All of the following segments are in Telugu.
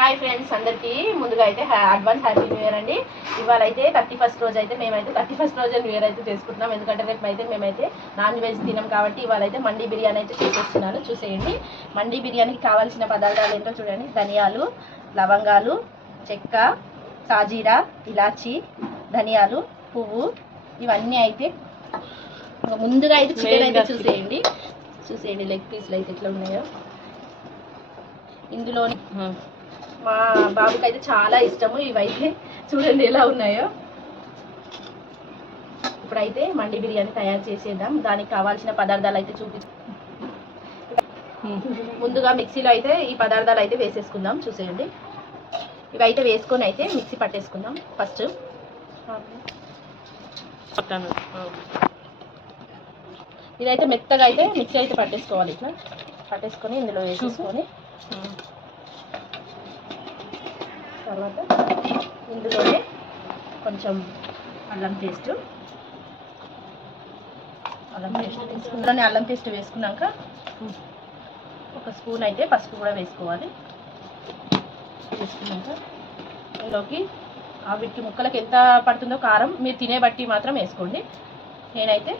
హాయ్ ఫ్రెండ్స్, అందరికీ ముందుగా అయితే అడ్వాన్స్ హ్యాపీ న్యూ ఇయర్ అండి. ఇవాళ అయితే 31st రోజు అయితే మేమైతే 31st రోజు న్యూ ఇయర్ అయితే చేసుకుంటున్నాం. ఎందుకంటే రేపు అయితే మేమైతే నాన్ వెజ్ తినాం కాబట్టి ఇవాళ అయితే మండీ బిర్యానీ అయితే చేసేస్తున్నాను. చూసేయండి. మండీ బిర్యానీకి కావాల్సిన పదార్థాలు ఏంటో చూడండి. ధనియాలు, లవంగాలు, చెక్క, సాజీరా, ఇలాచి, ధనియాలు, పువ్వు, ఇవన్నీ అయితే ముందుగా అయితే చికెన్ అయితే చూసేయండి లెగ్ పీస్లు అయితే ఎట్లా ఉన్నాయో. ఇందులో మా బాబుకి అయితే చాలా ఇష్టము. ఇవైతే చూడండి ఎలా ఉన్నాయో. ఇప్పుడైతే మండి బిర్యానీ తయారు చేసేద్దాం. దానికి కావాల్సిన పదార్థాలు అయితే ముందుగా మిక్సీలో అయితే ఈ పదార్థాలు అయితే వేసేసుకుందాం. చూసేయండి. ఇవైతే వేసుకొని అయితే మిక్సీ పట్టేసుకుందాం. ఫస్ట్ ఇదైతే మెత్తగా అయితే మిక్సీ అయితే పట్టేసుకోవాలి. ఇట్లా పట్టేసుకొని ఇందులో వేసేసుకొని తర్వాత ఇందులోనే కొంచెం అల్లం పేస్ట్ ఇందులోనే అల్లం పేస్ట్ వేసుకున్నాక ఒక స్పూన్ అయితే పసుపు కూడా వేసుకోవాలి. వేసుకున్నాక ఇందులోకి వీటికి ముక్కలకి ఎంత పడుతుందో కారం మీరు తినే బట్టి మాత్రం వేసుకోండి. నేనైతే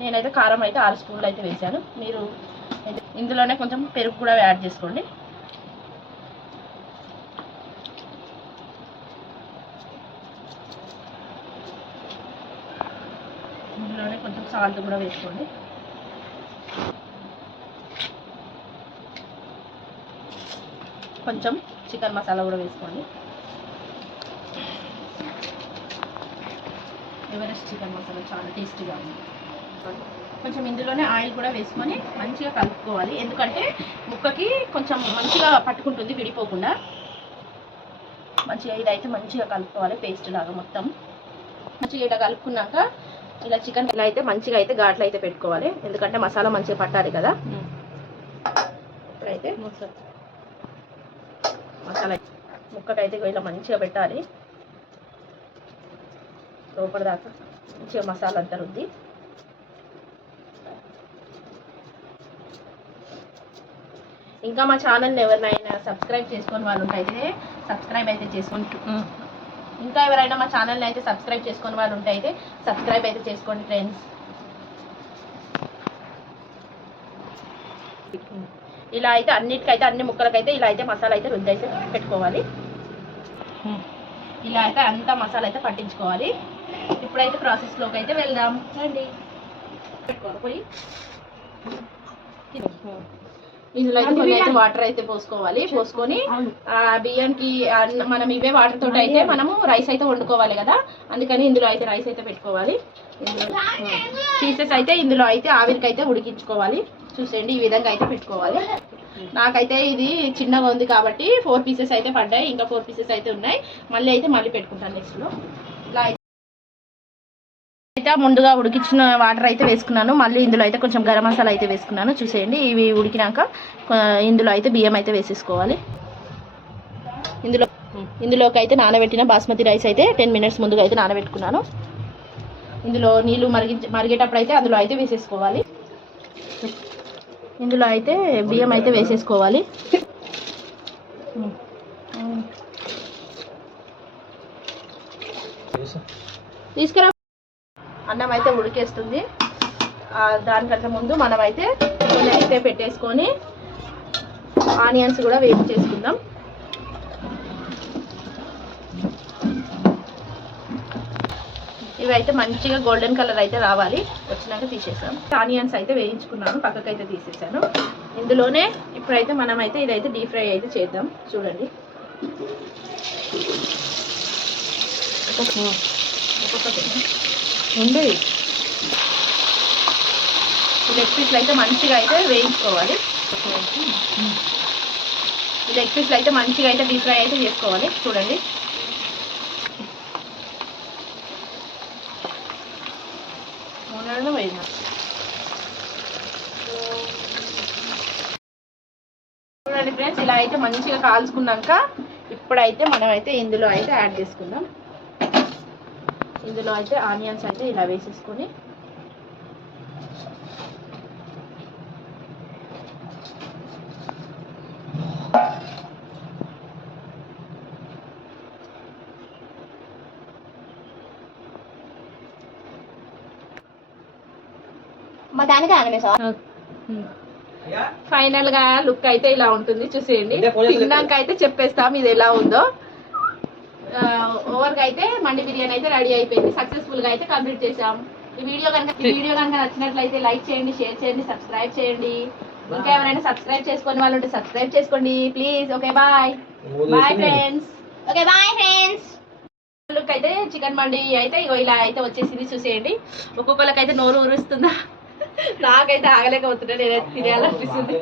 నేనైతే కారం అయితే 6 స్పూన్లు అయితే వేసాను. మీరు ఇందులోనే కొంచెం పెరుగు కూడా యాడ్ చేసుకోండి. ఇందులోనే కొంచెం సాల్ట్ కూడా వేసుకోండి. కొంచెం చికెన్ మసాలా కూడా వేసుకోండి. ఎవరెస్ట్ చికెన్ మసాలా చాలా టేస్టీగా ఉంది. కొంచెం ఇందులోనే ఆయిల్ కూడా వేసుకొని మంచిగా కలుపుకోవాలి. ఎందుకంటే ముక్కకి కొంచెం మంచిగా పట్టుకుంటుంది, విడిపోకుండా. మంచిగా ఇదైతే మంచిగా కలుపుకోవాలి. పేస్ట్ లాగా మొత్తం మంచిగా ఇలా కలుపుకున్నాక ఇలా చికెన్ ఇలా అయితే మంచిగా అయితే ఘాట్లు అయితే పెట్టుకోవాలి. ఎందుకంటే మసాలా మంచిగా పట్టాలి కదా. ఇప్పుడైతే మసాలా ముక్కకైతే ఇలా మంచిగా పెట్టాలి. లోపల దాకా మంచిగా మసాలా అంతా రుద్ది ఇంకా మా ఛానల్ని ఎవరినైనా సబ్స్క్రైబ్ చేసుకొని వాళ్ళు ఉంటే సబ్స్క్రైబ్ అయితే ఇంకా ఎవరైనా మా ఛానల్ని అయితే సబ్స్క్రైబ్ చేసుకొని వాళ్ళు ఉంటే అయితే సబ్స్క్రైబ్ అయితే చేసుకోండి ఫ్రెండ్స్. ఇలా అయితే అన్నిటికైతే అన్ని ముక్కలకైతే ఇలా అయితే మసాలా అయితే రుద్ది అయితే పెట్టుకోవాలి. ఇలా అయితే అంతా మసాలా అయితే పట్టించుకోవాలి. ఇప్పుడైతే ప్రాసెస్లోకి అయితే వెళ్దాం రండి. పోయి ఇందులో అయితే కొన్ని అయితే వాటర్ అయితే పోసుకోవాలి. పోసుకొని బియ్యానికి మనం ఇవే వాటర్ తోటి అయితే మనము రైస్ అయితే వండుకోవాలి కదా. అందుకని ఇందులో అయితే రైస్ అయితే పెట్టుకోవాలి. ఇందులో పీసెస్ అయితే ఇందులో అయితే ఆవిరికి అయితే ఉడికించుకోవాలి. చూసేయండి, ఈ విధంగా అయితే పెట్టుకోవాలి. నాకైతే ఇది చిన్నగా ఉంది కాబట్టి 4 పీసెస్ అయితే పడ్డాయి. ఇంకా 4 పీసెస్ అయితే ఉన్నాయి. మళ్ళీ పెట్టుకుంటాను నెక్స్ట్లో. ఇలా అయితే ముందుగా ఉడికించిన వాటర్ అయితే వేసుకున్నాను. మళ్ళీ ఇందులో అయితే కొంచెం గరం మసాలా అయితే వేసుకున్నాను. చూసేయండి. ఇవి ఉడికినాక ఇందులో అయితే బియ్యం అయితే వేసేసుకోవాలి. ఇందులోకి అయితే నానబెట్టిన బాస్మతి రైస్ అయితే 10 మినిట్స్ ముందుగా అయితే నానబెట్టుకున్నాను. ఇందులో నీళ్ళు మరిగేటప్పుడు అయితే అందులో అయితే వేసేసుకోవాలి. ఇందులో అయితే బియ్యం అయితే వేసేసుకోవాలి. తీసుకురా. అన్నం అయితే ఉడికేస్తుంది. దానికంటే ముందు మనం అయితే కొన్ని అయితే పెట్టేసుకొని ఆనియన్స్ కూడా వేసి చేసుకుందాం. ఇవైతే మంచిగా గోల్డెన్ కలర్ అయితే రావాలి. వచ్చినాక తీసేసాం. ఆనియన్స్ అయితే వేయించుకున్నాను, పక్కకు అయితే తీసేసాను. ఇందులోనే ఇప్పుడైతే మనం అయితే ఇదైతే డీప్ ఫ్రై అయితే చేద్దాం. చూడండి. ఉండేది లెగ్ పీస్లు అయితే మంచిగా అయితే వేయించుకోవాలి. లెగ్ పీస్లు అయితే మంచిగా అయితే డీప్ ఫ్రై అయితే చేసుకోవాలి. చూడండి. చూడండి ఫ్రెండ్స్, ఇలా అయితే మంచిగా కాల్చుకున్నాక ఇప్పుడైతే మనం అయితే ఇందులో అయితే యాడ్ చేసుకుందాం. ఇందులో అయితే ఆనియన్స్ అయితే ఇలా వేసేసుకొని మా దానికి ఆమె ఫైనల్ గా లుక్ అయితే ఇలా ఉంటుంది చూసేయండి. తిన్నాక అయితే చెప్పేస్తాం ఇది ఎలా ఉందో. ఓవర్ గా అయితే మండి బిర్యానీ అయితే రెడీ అయిపోయింది. సక్సెస్ఫుల్ గా అయితే కంప్లీట్ చేసాం. ఈ వీడియో కనుక నచ్చినట్లయితే లైక్ చేయండి, షేర్ చేయండి, సబ్స్క్రైబ్ చేయండి. ఇంకా ఎవరైనా సబ్స్క్రైబ్ చేసుకునే వాళ్ళు ఉంటే సబ్స్క్రైబ్ చేసుకోండి please. Okay bye bye friends. Okay bye friends. Look అయితే చికెన్ మండి అయితే ఇగో ఇలా అయితే వచ్చేసింది చూసేయండి. ఒక్కొక్కరికి అయితే నోరు ఊరుస్తుందా, నాకైతే ఆగలేకపోతున్నా, నేనైతే తినేయాలనిపిస్తుంది.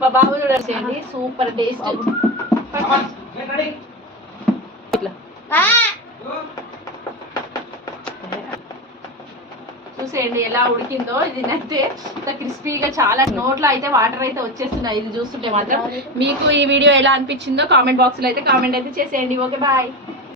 మా బాబు చూడండి సూపర్ టేస్ట్. ఇట్లా చూసేయండి ఎలా ఉడికిందో. ఇది అయితే క్రిస్పీగా చాలా నోట్లో అయితే వాటర్ అయితే వచ్చేస్తున్నాయి ఇది చూస్తుంటే మాత్రం. మీకు ఈ వీడియో ఎలా అనిపించిందో కామెంట్ బాక్స్ లో అయితే కామెంట్ అయితే చేసేయండి. Okay bye.